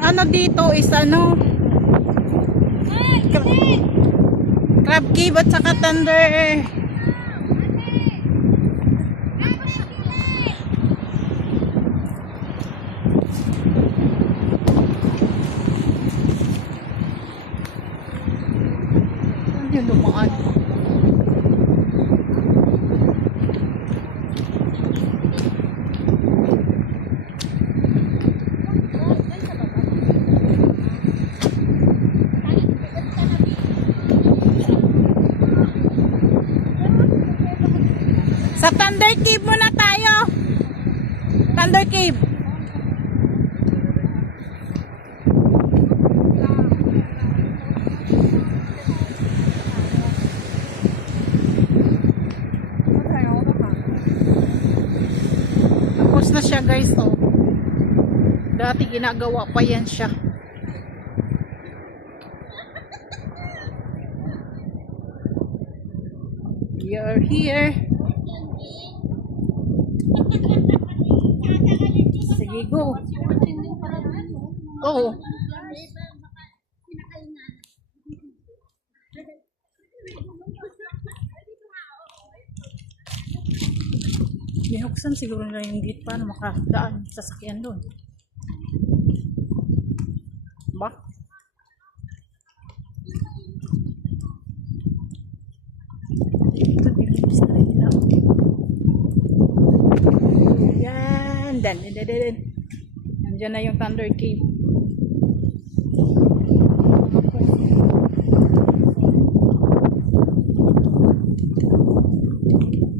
ano dito is ano, crab cave at saka thunder. Ano yung lumaan? Sa Thunder Cave muna tayo. Thunder Cave. Tapos na siya guys, oh. Dati ginagawa pa yan siya. We are here. Sige, go. Oo. Binuksan siguro nila yung gate para makadaan sa sasakyan doon. Ba? Ito din sa nila. Yan. Dan. Nandiyan na yung Thunder Cave.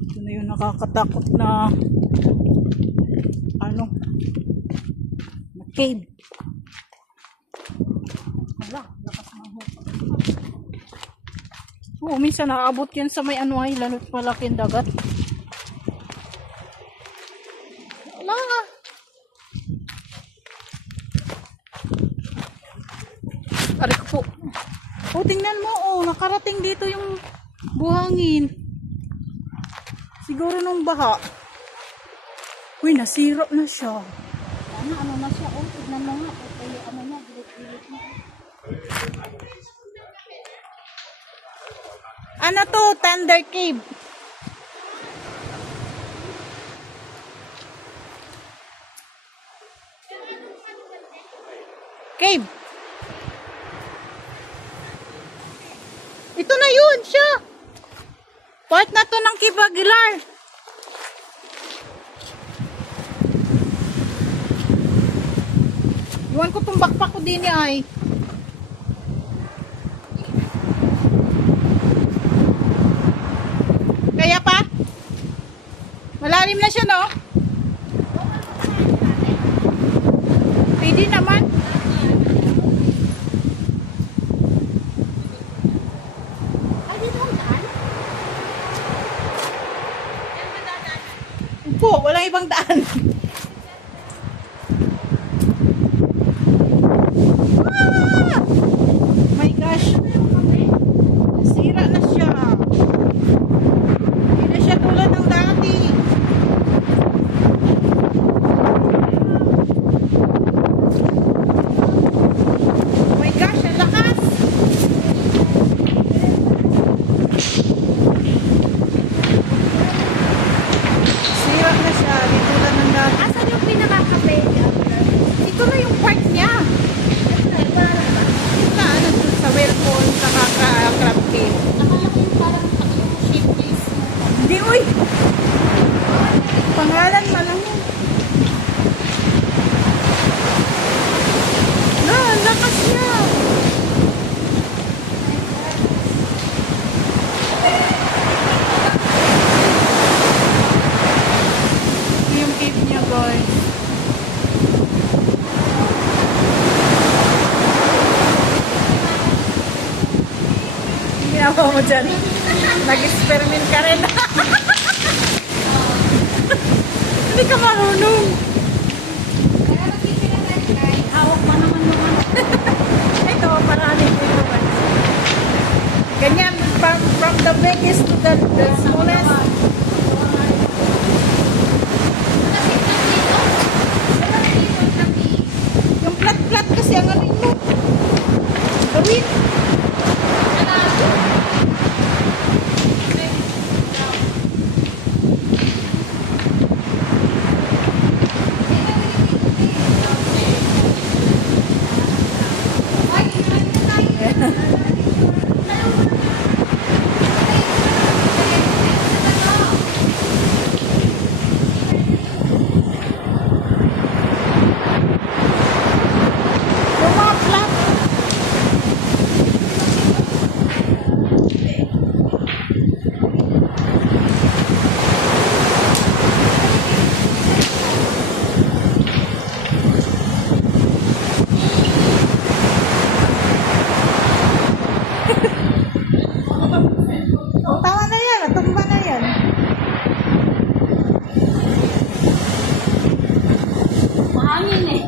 Ito na yung nakakatakot na ano, na cave. Wala, lakas ng hukay. Oo, minsan naaabot yan sa may ano ay, lalo't malaking dagat. Wala nga. Arik po. O, tingnan mo, oh, nakarating dito yung buhangin. Siguro nung baha. Uy, nasira na siya. Ano na siya, oh, tignan mo nga, kaya ano na, gilit-gilit na. Ano to? Thunder Cave. Cave. Ito na yun siya. Part na to ng Cave Aguilar. Iwan ko tong backpack ko din ay. Kaya pa? Malalim na siya, no? Pwede naman. Ay, dito ang daan? Upo, walang ibang daan. Ah! My gosh. Nasira na siya. Hindi na siya tulad ng dati. Oh my gosh, ang lakas. Sira na siya. Hindi tulad ng dati. Asan yung pinaka-cafe niya? Ito na yung park niya. Na, nandun sa Wellpool, sa Crab Cave. Akala ko yung parang shape place. Hindi, uy! Pangalan man lang yun. Na, ang lakas niya. Ito yung cave niya, guys. Ginawa mo dyan. Nag-experiment ka rin. Hindi ka marunong. Kaya magkikita tayo guys. Hawak pa naman naman. Ito, marami ko naman. Ganyan, from the biggest to the smallest. Yung plat-plat kasi ang ano mo. Gawin. Yung mga flat. Oh, tama na yan. Natumba na yan. Mahangin eh.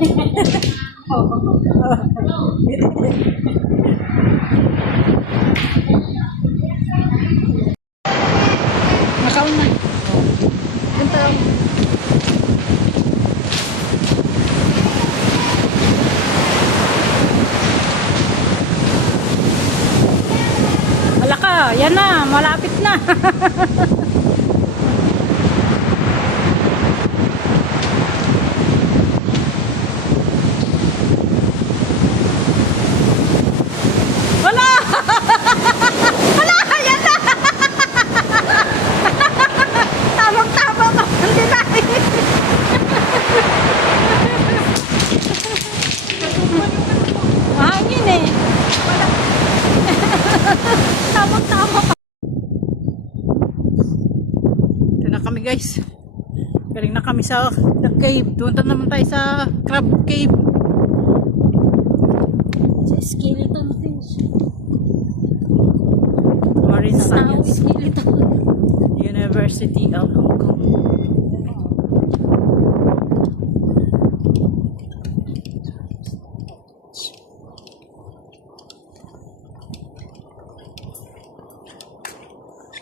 Nakaon na. Punta. Wala ka. Yan na. Malapit na. Wala! Wala! Yan na! Tamang-tama ka. Hindi na. Hangin eh. Wala. Tamang-tama ka. Ito na kami guys. Galing na kami sa cave. Doon naman tayo sa crab cave. Sa skeleton fish. Marine Sa tao, Science skeleton. University of Hong Kong.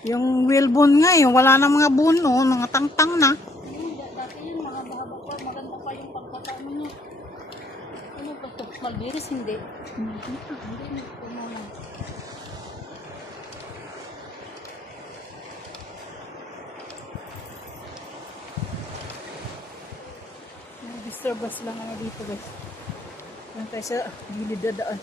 Yung whalebone nga yung wala na mga bone no, mga tangtang na. Dati yun, mga bahaba pa. Maganda pa yung pagkatao niya. Ano ba ito? Malbiris, hindi. Hindi, kumama. May disturbance lang ano dito guys. Yan tayo sa gilid na daan.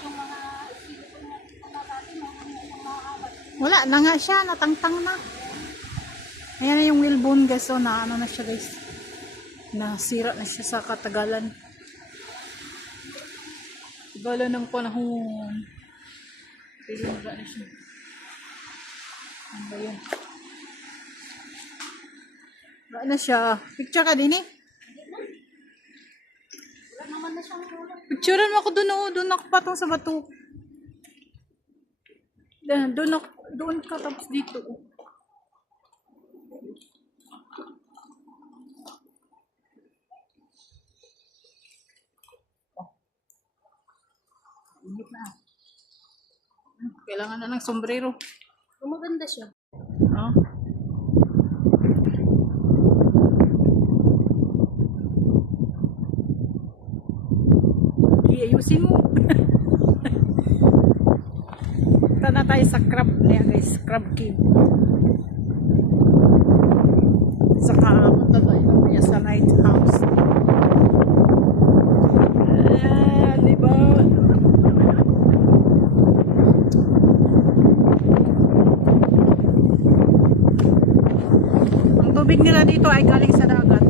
Yung mga skeleton na dati, yung mga abat. Wala na nga siya, natangtang na. Ayan na yung whalebone guys, so na ano na siya guys. Nasira na siya sa katagalan. Tagalan ng panahon. Pero wala na siya. Ano ba yun? Wala na siya. Picture ka din eh. Wala naman na siyang ulo. Picturean mo ako doon oh. Doon ako patong sa bato. Doon ka tapos dito oh. Init na. Kailangan na ng sombrero. Maganda siya. Oh. Ayusin mo. Punta na tayo sa crab niya guys. Crab cave. Saka punta tayo mamaya sa lighthouse. Diba? Ang tubig nila dito ay galing sa dagat.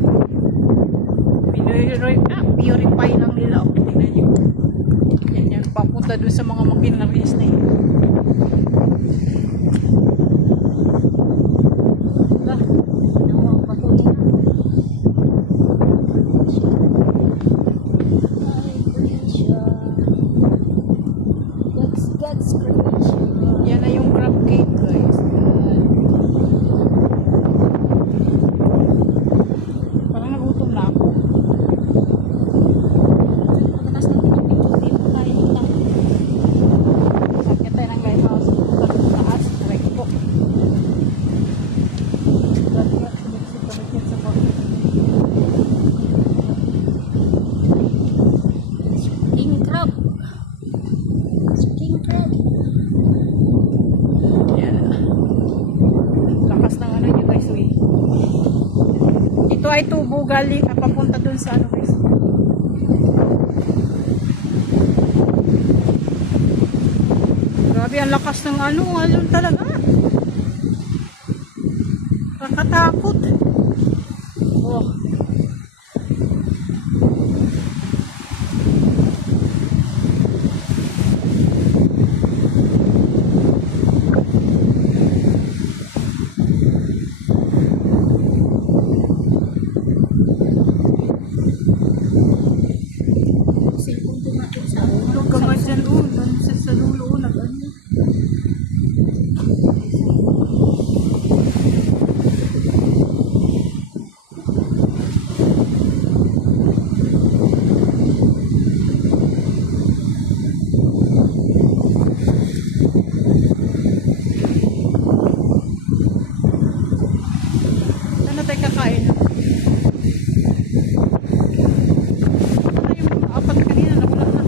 Purify lang nila. Oh. Tingnan nyo. Yan. Papunta dun sa mga makinlaris na yun. Yung mga patuloy na. Ay, creation. God's creation. Yan na yung crab cave guys. Parang nagutom na ako. tubo galing papunta dun sa ano guys. Grabe ang lakas ng ano, alon talaga. Kakatakot. Oh. Cellphone ko nga ito sa Tulog ka nga dyan, oh. Sa dulo, oh. Nag-ano. Ano tayo kakain? Ano yung apat kanina na wala na?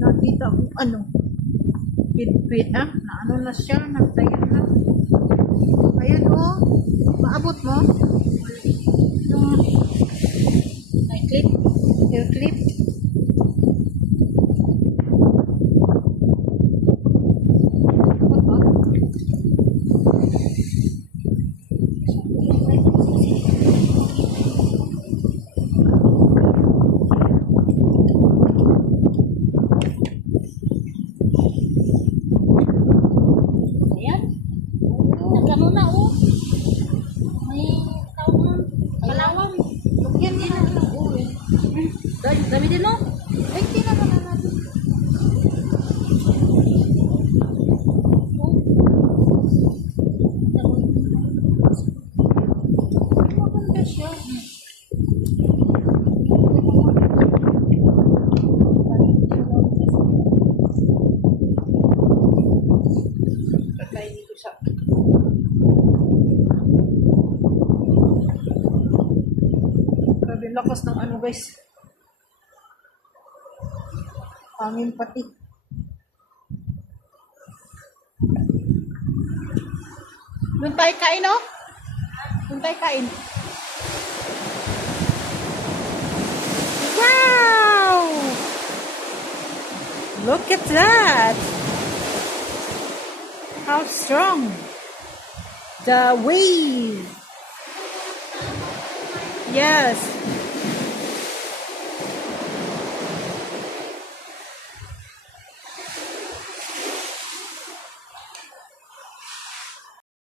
Nakita ko ano? Pitpit na ano na siya, nagtayan na. Ayan oh, maabot mo? Yung may clip. hair clip. Ayan. Nagano na oh. May tawag nun. Palawan. Yan Hindi na. na lang oh. Dami din oh. Ay, tinaman na natin. Maganda siya. Kakain dito sa grabe ang lakas ng ano guys. Hangin pati. Doon tayo kain, oh. Doon tayo kain. Wow! Look at that! How strong the wave! Yes.